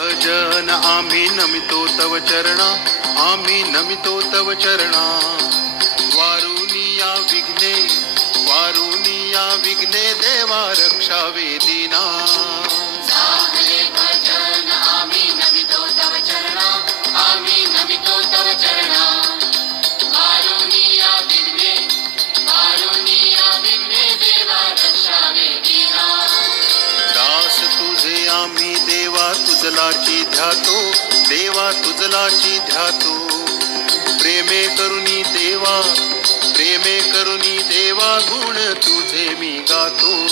भजन आम्ही नमितो तव चरणा, आम्ही नमितो तव चरणा. वारुनिया विघ्ने, वारुनिया विघ्ने, देवा रक्षावे दीना. चांगले भजन आम्ही नमितो तव चरणा, आम्ही नमितो तव चरणा. वारुनिया विघ्ने, वारुनिया विघ्ने, देवा रक्षावे दीना. दास तुझे आम्ही देवा तुझलाची ध्यातो, देवा तुझलाची ध्यातो. प्रेमे करुणी देवा, प्रेमे करुणी देवा, गुण तुझे मी गातो.